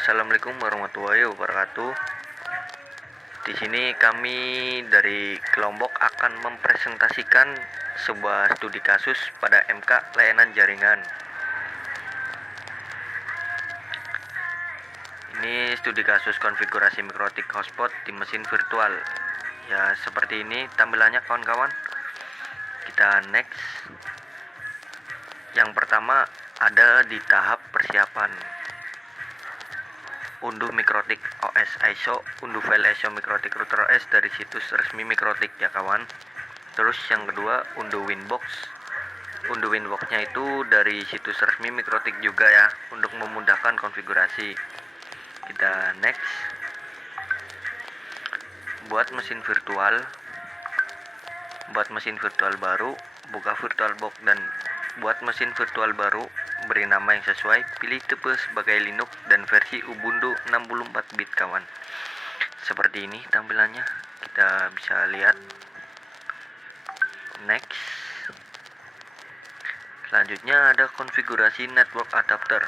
Assalamualaikum warahmatullahi wabarakatuh. Di sini kami dari kelompok akan mempresentasikan sebuah studi kasus pada MK layanan jaringan. Ini studi kasus konfigurasi mikrotik hotspot di mesin virtual. Ya, seperti ini tampilannya kawan-kawan. Kita next. Yang pertama ada di tahap persiapan. Unduh Mikrotik OS ISO, unduh file ISO Mikrotik router OS dari situs resmi Mikrotik ya kawan. Terus yang kedua, unduh Winbox. Unduh Winbox-nya itu dari situs resmi Mikrotik juga ya, untuk memudahkan konfigurasi. Kita next. Buat mesin virtual baru, buka VirtualBox dan buat mesin virtual baru, beri nama yang sesuai, pilih tipe sebagai Linux dan versi Ubuntu 64 bit kawan. Seperti ini tampilannya, kita bisa lihat. Next. Selanjutnya ada konfigurasi network adapter.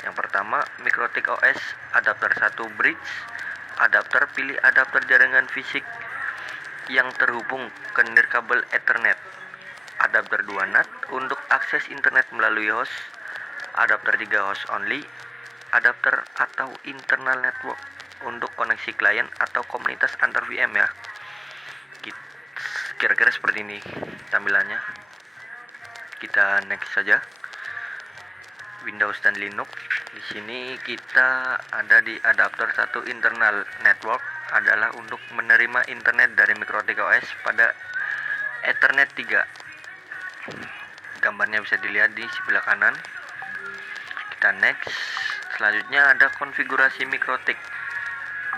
Yang pertama, Mikrotik OS adapter 1 bridge. Adapter, pilih adapter jaringan fisik yang terhubung ke nirkabel Ethernet. Adapter 2 NAT untuk akses internet melalui host. Adapter 3 host only. Adapter atau internal network untuk koneksi klien atau komunitas antar VM ya. Kira-kira seperti ini tampilannya. Kita next saja. Windows dan Linux. Di sini kita ada di adapter 1 internal network, adalah untuk menerima internet dari Mikrotik OS pada Ethernet 3. Gambarnya bisa dilihat di sebelah kanan. Kita next. Selanjutnya ada konfigurasi Mikrotik.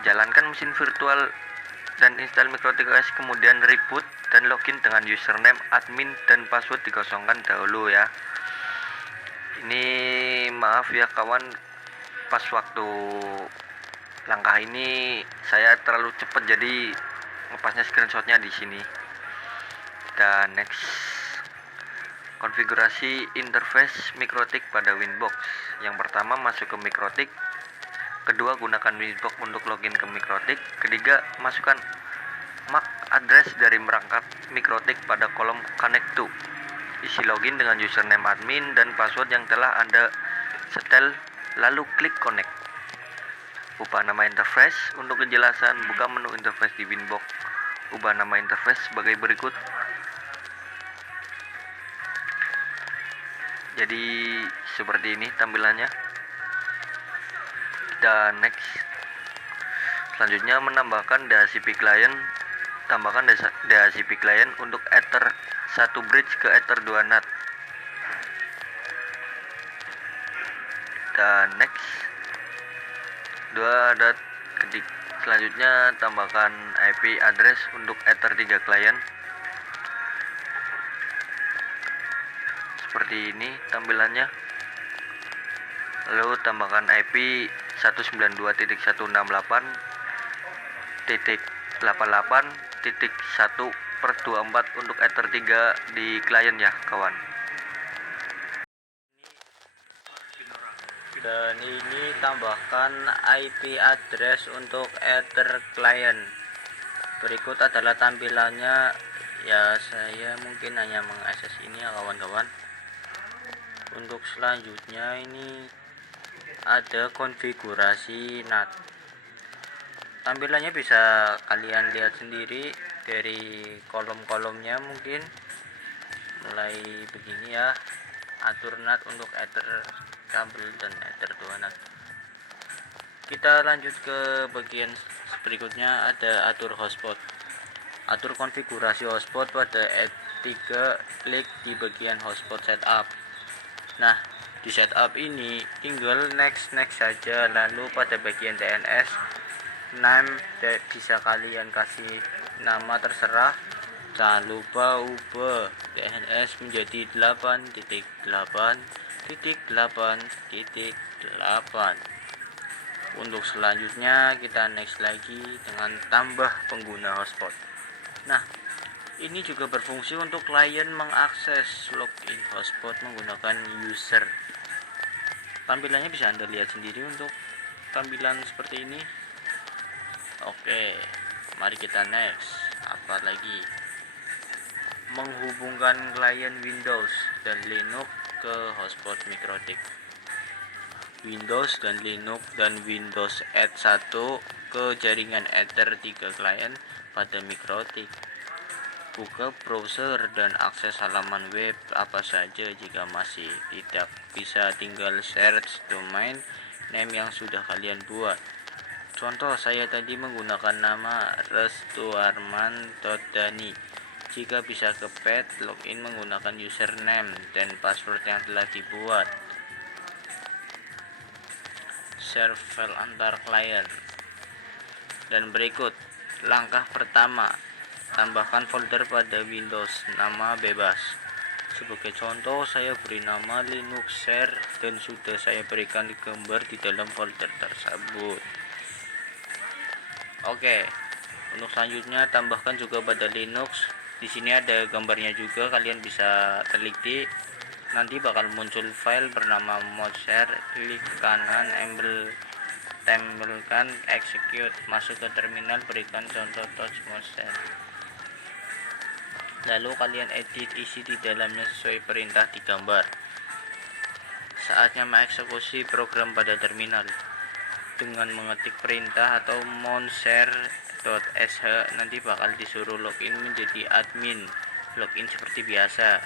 Jalankan mesin virtual dan install Mikrotik OS, kemudian reboot dan login dengan username admin dan password dikosongkan dahulu ya. Ini maaf ya kawan, pas waktu langkah ini saya terlalu cepat jadi ngepasnya screenshotnya di sini. Kita next. Konfigurasi interface Mikrotik pada Winbox. Yang pertama, masuk ke Mikrotik. Kedua, gunakan Winbox untuk login ke Mikrotik. Ketiga, masukkan MAC address dari perangkat Mikrotik pada kolom connect to. Isi login dengan username admin dan password yang telah Anda setel, lalu klik connect. Ubah nama interface. Untuk kejelasan, buka menu interface di Winbox. Ubah nama interface sebagai berikut. Jadi seperti ini tampilannya. Kita next. Selanjutnya, menambahkan DHCP client. Tambahkan DHCP client untuk Ether 1 bridge ke Ether 2 NAT. Dan next. Selanjutnya, tambahkan IP address untuk Ether 3 client. Seperti ini tampilannya. Lalu tambahkan IP 192.168.88.1/24 untuk Ether 3 di klien ya kawan. Dan ini tambahkan IP address untuk Ether client. Berikut adalah tampilannya ya, saya mungkin hanya mengakses ini ya kawan-kawan. Untuk selanjutnya ini ada konfigurasi NAT. Tampilannya bisa kalian lihat sendiri dari kolom-kolomnya, mungkin mulai begini ya. Atur NAT untuk Ether kabel dan Ether 2 NAT. Kita lanjut ke bagian berikutnya, ada atur hotspot. Atur konfigurasi hotspot pada E3, klik di bagian hotspot setup. Nah, di setup ini tinggal next saja. Lalu pada bagian DNS name bisa kalian kasih nama terserah. Jangan lupa ubah DNS menjadi 8.8.8.8. Untuk selanjutnya kita next lagi dengan tambah pengguna hotspot. Nah, ini juga berfungsi untuk klien mengakses login hotspot menggunakan user. Tampilannya bisa Anda lihat sendiri untuk tampilan seperti ini. Oke, mari kita next. Apa lagi? Menghubungkan klien Windows dan Linux ke hotspot Mikrotik. Windows dan Linux dan Windows Add 1 ke jaringan Ether 3 klien pada Mikrotik. Buka browser dan akses halaman web apa saja. Jika masih tidak bisa, tinggal search domain name yang sudah kalian buat. Contoh, saya tadi menggunakan nama restuarman.dani. Jika bisa ke pet, login menggunakan username dan password yang telah dibuat. Share file antar klien. Dan berikut langkah pertama, tambahkan folder pada Windows, nama bebas. Sebagai contoh, saya beri nama Linux Share dan sudah saya berikan gambar di dalam folder tersebut. Oke, untuk selanjutnya tambahkan juga pada Linux. Di sini ada gambarnya juga, kalian bisa teliti. Nanti bakal muncul file bernama modshare. Klik kanan, tempelkan execute, masuk ke terminal, berikan contoh touch modshare. Lalu kalian edit isi di dalamnya sesuai perintah di gambar. Saatnya mengeksekusi program pada terminal. Dengan mengetik perintah atau monshare.sh, nanti bakal disuruh login menjadi admin. Login seperti biasa.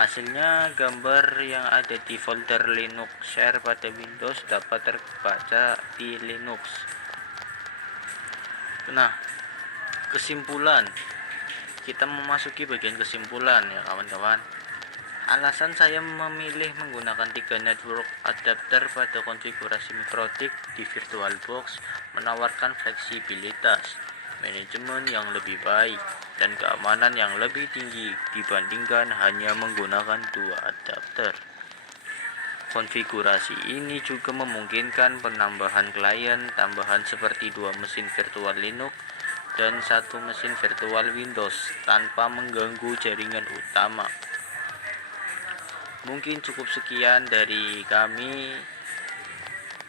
Hasilnya gambar yang ada di folder Linux Share pada Windows dapat terbaca di Linux. Nah, kesimpulan. Kita memasuki bagian kesimpulan ya kawan-kawan. Alasan saya memilih menggunakan 3 network adapter pada konfigurasi Mikrotik di VirtualBox menawarkan fleksibilitas, manajemen yang lebih baik, dan keamanan yang lebih tinggi dibandingkan hanya menggunakan 2 adapter. Konfigurasi ini juga memungkinkan penambahan klien tambahan seperti 2 mesin virtual Linux dan 1 mesin virtual Windows tanpa mengganggu jaringan utama. Mungkin cukup sekian dari kami.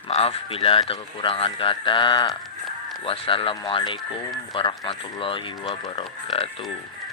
Maaf bila ada kekurangan kata. Wassalamualaikum warahmatullahi wabarakatuh.